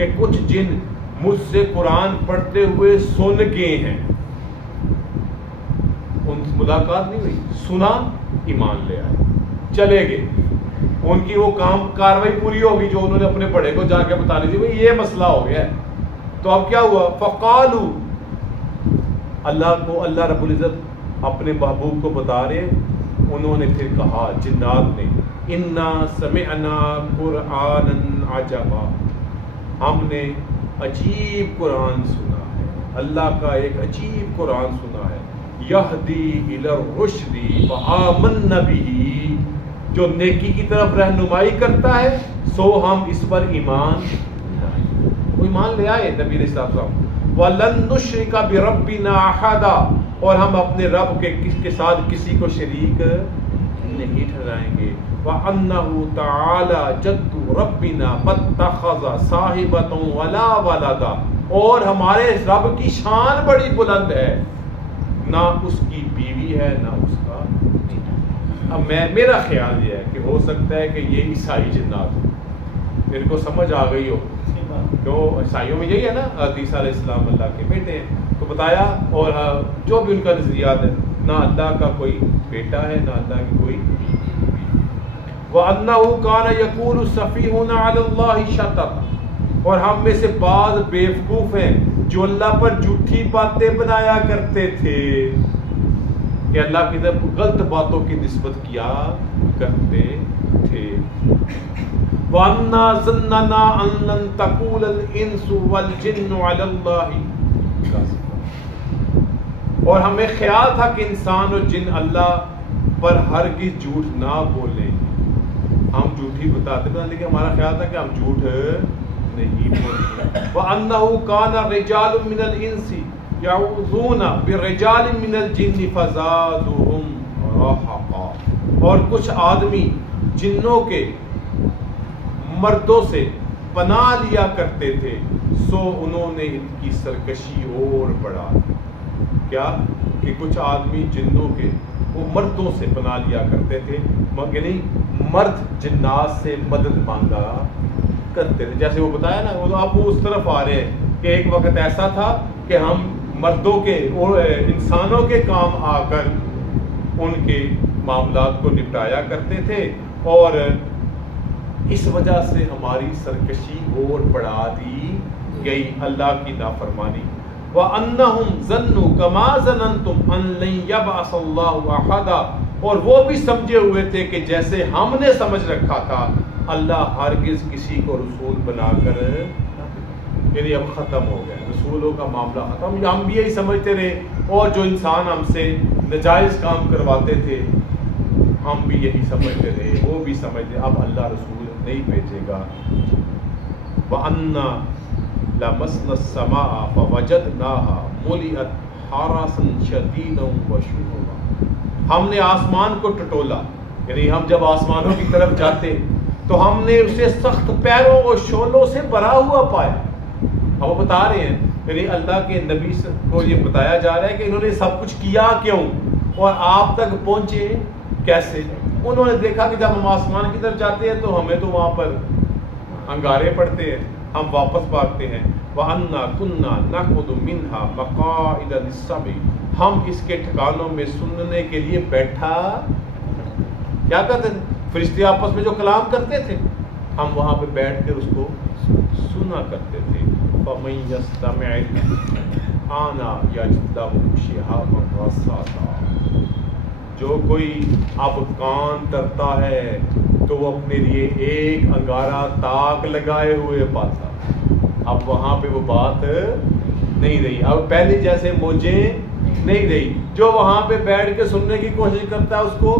کہ کچھ جن مجھ سے قرآن پڑھتے ہوئے سن گئے ہیں، ان سے ملاقات نہیں ہوئی، سنا ایمان لے آئے چلے گئے، ان کی وہ کاروائی پوری ہوگی جو انہوں نے اپنے بڑے کو جا کے بتانی تھی، بھئی یہ مسئلہ ہو گیا ہے۔ تو اب کیا ہوا؟ فقالو، اللہ رب العزت اپنے محبوب کو بتا رہے، انہوں نے پھر کہا جنات نے، انا سمعنا قرآنا عجبا، ہم نے عجیب قرآن سنا ہے، اللہ کا ایک عجیب قرآن سنا ہے، یہدی الی الرشد فآمنا بہ، جو نیکی کی طرف رہنمائی کرتا ہے سو ہم اس پر ایمان لائے، وہ ایمان لے آئے نبی علیہ السلام۔ وَلَن نُشْرِكَ بِرَبِّنَا أَحَدًا، اور ہم اپنے رب کے ساتھ کسی کو شریک نہیں ٹھہرائیں گے۔ وَأَنَّهُ تَعَالَى جَدُّ رَبِّنَا مَتَّخَذَ صَاحِبَةً وَلَا وَلَدًا، اور ہمارے رب کی شان بڑی بلند ہے، نہ اس کی بیوی ہے نہ اس کا۔ اب میرا خیال یہ ہے کہ ہو سکتا ہے کہ یہ عیسائی جنات ہو، ان کو سمجھ آ گئی ہو، جو عیسائیوں میں یہی ہے نا، عیسیٰ علیہ السلام اللہ کے بیٹے ہیں، تو بتایا، اور جو بھی ان کا نظریات ہے، نہ اللہ کا کوئی بیٹا ہے نہ اللہ کی کوئی بیوی۔ وَأَنَّهُ كَانَ يَقُولُ السَّفِيهُونَ عَلَى اللَّهِ شَطَطًا، اور ہم میں سے بعض بیوقوف ہیں جو اللہ پر جھوٹی باتیں بنایا کرتے تھے، کہ اللہ کی طرف غلط باتوں کی نسبت کیا کرتے تھے۔ وَأَنَّا ظَنَّنَا أَن لَّن تَقُولَ الْإِنسُ وَالْجِنُّ عَلَى اللَّهِ كَذِبًا، اور ہمیں خیال تھا کہ انسان اور جن اللہ پر ہرگز جھوٹ نہ بولیں گے، ہم جھوٹی بتاتے ہیں، لیکن ہمارا خیال تھا کہ ہم جھوٹ نہیں بولتے۔ وَأَنَّهُ كَانَ رِجَالٌ مِّنَ الْإِنسِ يَعُوذُونَ بِرِجَالٍ مِّنَ الْجِنِّ فَزَادُوهُمْ رَهَقًا، اور کچھ آدمی جنوں کے مردوں سے پناہ لیا کرتے تھے، سو انہوں نے ان کی سرکشی اور بڑھا دی۔ کیا کہ کچھ آدمی جنوں کے وہ مردوں سے پناہ لیا کرتے تھے، یعنی مرد جنات سے مدد مانگا کرتے تھے، جیسے وہ بتایا نا، اب وہ اس طرف آ رہے ہیں کہ ایک وقت ایسا تھا کہ ہم مردوں کے اور انسانوں کے کام آ کر ان کے معاملات کو نپٹایا کرتے تھے، اور اس وجہ سے ہماری سرکشی اور بڑھا دی گئی، اللہ کی نافرمانی۔ وَأَنَّهُمْ ظَنُّوا كَمَا ظَنَنْتُمْ أَن لَّن يَبْعَثَ اللَّهُ أَحَدًا، اور وہ بھی سمجھے ہوئے تھے کہ جیسے ہم نے سمجھ رکھا تھا، اللہ ہرگز کسی کو رسول بنا کر، یعنی اب ختم ہو گیا رسولوں کا معاملہ ختم، ہم بھی یہی سمجھتے رہے، اور جو انسان ہم سے ناجائز کام کرواتے تھے ہم بھی یہی سمجھتے رہے، وہ بھی سمجھتے، اب اللہ رسول نہیں بھیجے گا۔ وَأَنَّا لَمَسْنَا السَّمَاءَ فَوَجَدْنَاهَا مُلِئَتْ حَرَسًا شَدِيدًا وَشُهُبًا، ہم نے آسمان کو ٹٹولا، یعنی ہم جب آسمانوں کی طرف جاتے تو ہم نے اسے سخت پیروں اور شعلوں سے بھرا ہوا پایا۔ اب وہ بتا رہے ہیں، یعنی اللہ کے نبی کو یہ بتایا جا رہا ہے کہ انہوں نے سب کچھ کیا کیوں اور آپ تک پہنچے کیسے۔ انہوں نے دیکھا کہ جب ہم آسمان کی طرف جاتے ہیں تو ہمیں تو وہاں پر انگارے پڑتے ہیں، ہم واپس بھاگتے ہیں۔ وَأَنَّا كُنَّا نَقْعُدُ مِنْهَا مَقَاعِدَ لِلسَّمْعِ، ہم اس کے ٹھکانوں میں سننے کے لیے بیٹھا کیا کرتے تھے، فرشتے آپس میں جو کلام کرتے تھے ہم وہاں پہ بیٹھ کر اس کو سنا کرتے تھے۔ فَمَن يَسْتَمِعِ الْآنَ يَجِدْ لَهُ شِهَابًا رَصَدًا، جو کوئی اب کان کرتا ہے تو وہ اپنے لیے ایک انگارہ تاک لگائے ہوئے پاتا۔ اب وہاں پہ وہ بات نہیں رہی، اب پہلے جیسے موجیں نہیں رہی، جو وہاں پہ بیٹھ کے سننے کی کوشش کرتا ہے اس کو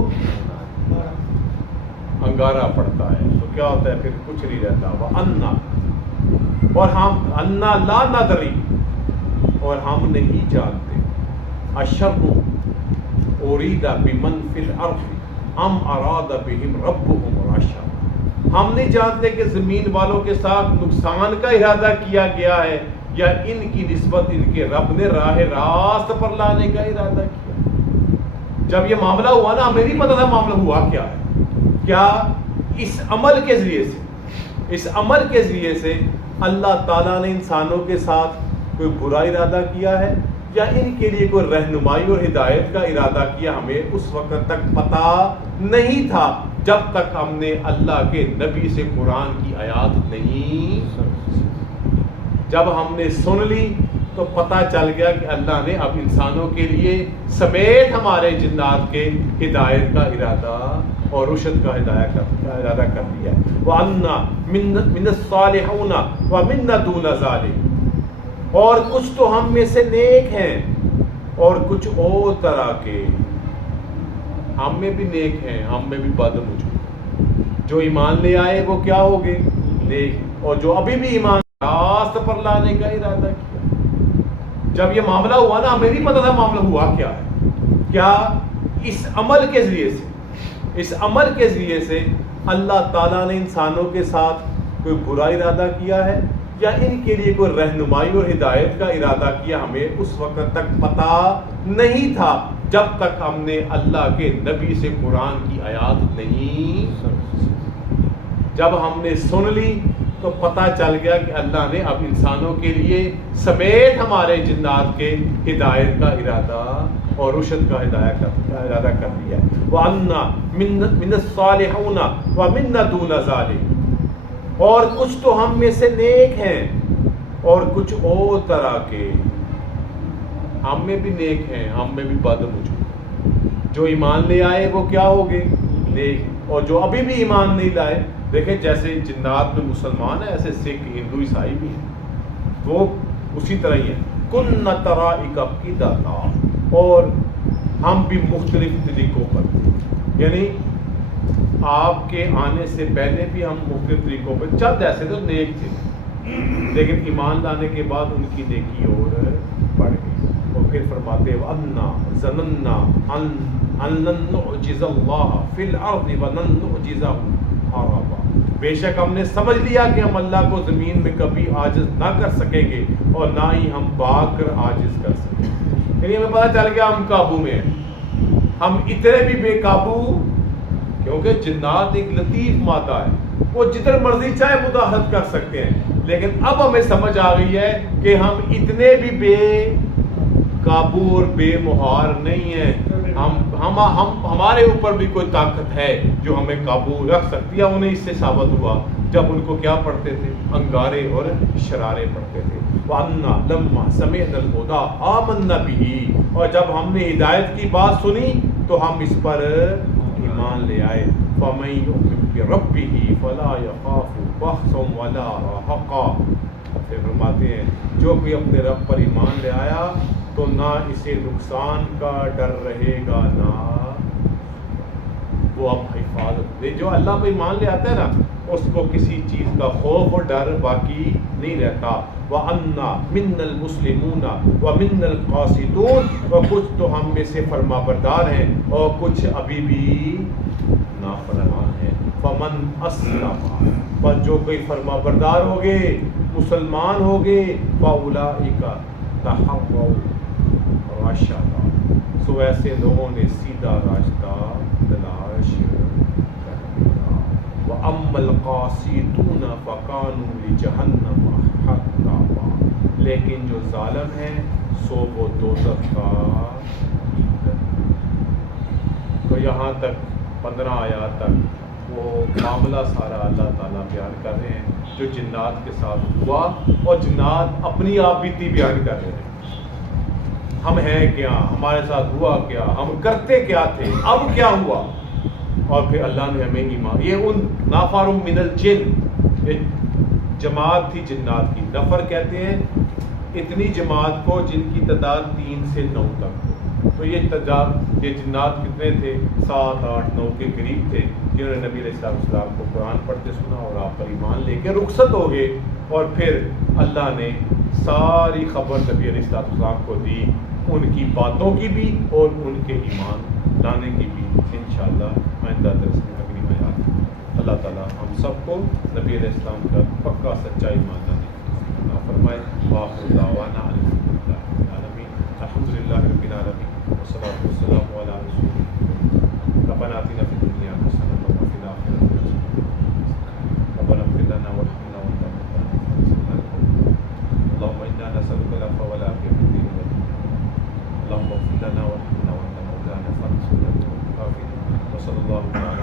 انگارہ پڑتا ہے، تو کیا ہوتا ہے پھر کچھ نہیں رہتا۔ وَأَنَّا، اور ہم انا لا ندری، اور ہم نہیں جانتے، اشر ارید بمن فی الارض ام اراد بہم ربہم رشدا، ہم نہیں جانتے کہ زمین والوں کے ساتھ نقصان کا ارادہ کیا گیا ہے یا ان کی نسبت ان کے رب نے راہ راست پر لانے کا ارادہ کیا۔ جب یہ معاملہ ہوا نا، ہمیں نہیں پتا تھا معاملہ ہوا کیا ہے، کیا اس عمل کے ذریعے سے اللہ تعالیٰ نے انسانوں کے ساتھ کوئی برا ارادہ کیا ہے یا ان کے لیے کوئی رہنمائی اور ہدایت کا ارادہ کیا، ہمیں اس وقت تک پتہ نہیں تھا جب تک ہم نے اللہ کے نبی سے قرآن کی آیات نہیں جب ہم نے سن لی تو پتہ چل گیا کہ اللہ نے اب انسانوں کے لیے سمیت ہمارے جنات کے ہدایت کا ارادہ اور رشد کا ارادہ کر دیا ہے۔ وَأَنَّا مِنَ الصَّالِحُونَ وَمِنَّا دُونَ ذَلِكَ، اور کچھ تو ہم میں سے نیک ہیں اور کچھ اور طرح کے، ہم میں بھی نیک ہیں، ہم میں بھی بد موجود۔ جو ایمان لے آئے وہ کیا ہو گئے؟ نیک، اور جو ابھی بھی ایمان راست پر لانے کا ارادہ کیا۔ جب یہ معاملہ ہوا نا، ہمیں نہیں پتا تھا معاملہ ہوا کیا ہے، کیا اس عمل کے ذریعے سے اللہ تعالیٰ نے انسانوں کے ساتھ کوئی برا ارادہ کیا ہے یا ان کے لیے کوئی رہنمائی اور ہدایت کا ارادہ کیا، ہمیں اس وقت تک پتہ نہیں تھا جب تک ہم نے اللہ کے نبی سے قرآن کی آیات نہیں جب ہم نے سن لی تو پتہ چل گیا کہ اللہ نے اب انسانوں کے لیے سمیت ہمارے جنات کے ہدایت کا ارادہ اور رشد کا ارادہ کر دیا ہے۔ وَأَنَّا مِنَ الصَّالِحُونَ وَمِنَّا دُونَ ذَلِكَ، اور کچھ تو ہم میں سے نیک ہیں اور کچھ اور طرح کے، ہم میں بھی نیک ہیں، ہم میں بھی بد موجود۔ جو ایمان لے آئے وہ کیا ہو گئے؟ نیک، اور جو ابھی بھی ایمان نہیں لائے، دیکھیں جیسے جنات میں مسلمان ہیں ایسے سکھ ہندو عیسائی بھی ہیں، وہ اسی طرح ہی ہیں۔ کُنَّ طَرَائِقَ قِدَدًا، اور ہم بھی مختلف طریقوں پر، یعنی آپ کے آنے سے پہلے بھی ہم مختلف طریقوں پر چند ایسے تو نیک تھے، لیکن ایمان لانے کے بعد ان کی نیکی اور بڑھ گئی۔ اور پھر فرماتے وَأَنَّا ظَنَنَّا أَن لَن نُعْجِزَ اللَّهَ فِي الْأَرْضِ وَلَن نُعْجِزَهُ ہَرَبًا، بے شک ہم نے سمجھ لیا کہ ہم اللہ کو زمین میں کبھی عاجز نہ کر سکیں گے اور نہ ہی ہم بھاگ کر عاجز کر سکیں گے۔ یعنی ہمیں پتہ چل گیا ہم قابو میں ہیں، ہم اتنے بھی بے قابو، کیونکہ جنات ایک لطیف مادہ ہے، وہ جتنے مرضی چاہے مداخلت کر سکتے ہیں، لیکن اب ہمیں سمجھ آ گئی ہے کہ ہم اتنے بھی بے قابو اور بے مہار نہیں ہیں، ہمارے اوپر بھی کوئی طاقت ہے جو ہمیں قابو رکھ سکتی ہے۔ انہیں اس سے ثابت ہوا جب ان کو کیا پڑھتے تھے؟ انگارے اور شرارے پڑھتے تھے۔ وَأَنَّا لَمَّا سَمِعْنَا الْهُدَىٰ آمَنَّا بِهِ، اور جب ہم نے ہدایت کی بات سنی تو ہم اس پر ایمان لے آئے۔ فَمَن يُؤْمِن بِرَبِّهِ فَلَا يَخَافُ بَخْسًا وَلَا رَهَقًا، پھر فرماتے ہیں جو کوئی اپنے رب پر ایمان لے آیا تو نہ اسے نقصان کا ڈر رہے گا، نہ وہ اب حفاظت دے۔ جو اللہ پہ ایمان لے آتا ہے نا، اس کو کسی چیز کا خوف اور ڈر باقی نہیں رہتا۔ وَأَنَّا مِنَّا الْمُسْلِمُونَ وَمِنَّا الْقَاسِطُونَ، اور کچھ تو ہم میں سے فرما بردار ہیں اور کچھ ابھی بھی نافرمان ہیں۔ فَمَنْ أَسْلَمَ، پر جو کوئی فرما بردار ہو گئے، مسلمان ہو گئے، فَأُولَئِكَ تَحَرَّوْا رَشَدًا، سو ایسے لوگوں نے سیدھا راستہ تلاش کر لیا۔ وَأَمَّا الْقَاسِطُونَ فَكَانُوا لِجَهَنَّمَ حَطَبًا، لیکن جو ظالم ہیں سو وہ دوزخ کا ایندھن۔ تو یہاں تک 15 آیات تک وہ معاملہ سارا اللہ تعالیٰ بیان کر رہے ہیں جو جنات کے ساتھ ہوا، اور جنات اپنی آپ بیتی بیان کر رہے ہیں، ہم ہیں کیا، ہمارے ساتھ ہوا کیا، ہم کرتے کیا تھے، اب کیا ہوا۔ اور پھر اللہ نے ہمیں ایمان، یہ ان نافر من الجن، یہ جماعت تھی جنات کی، نفر کہتے ہیں اتنی جماعت کو جن کی تعداد 3 سے 9 تک ہو۔ تو یہ تعداد، یہ جنات کتنے تھے؟ 7 8 9 کے قریب تھے، جنہوں نے نبی علیہ السلام کو قرآن پڑھتے سنا اور آپ پر ایمان لے کے رخصت ہو گئے۔ اور پھر اللہ نے ساری خبر نبی علیہ السلام کو دی، ان کی باتوں کی بھی اور ان کے ایمان لانے کی بھی۔ انشاءاللہ آئندہ درس میں اگلی آیات اللہ تعالیٰ ہم سب کو نبی علیہ السلام کا پکا سچا ایمان لانے کی عطا فرمائے۔ وآخر دعوانا الحمدللہ رب العالمین، الحمدللہ رب العالمین، والصلاۃ والسلام علی رسول اللہ۔ ربنا آتنا فی الدنیا حسنۃ وفی الآخرۃ حسنۃ، ربنا اغفر لنا وارحمنا وانت مولانا نسألك العفو والعافية في الدين والدنيا. اللهم اغفر لنا وارحمنا وانت مولانا فانصرنا على القوم الكافرين. وصلى الله تعالى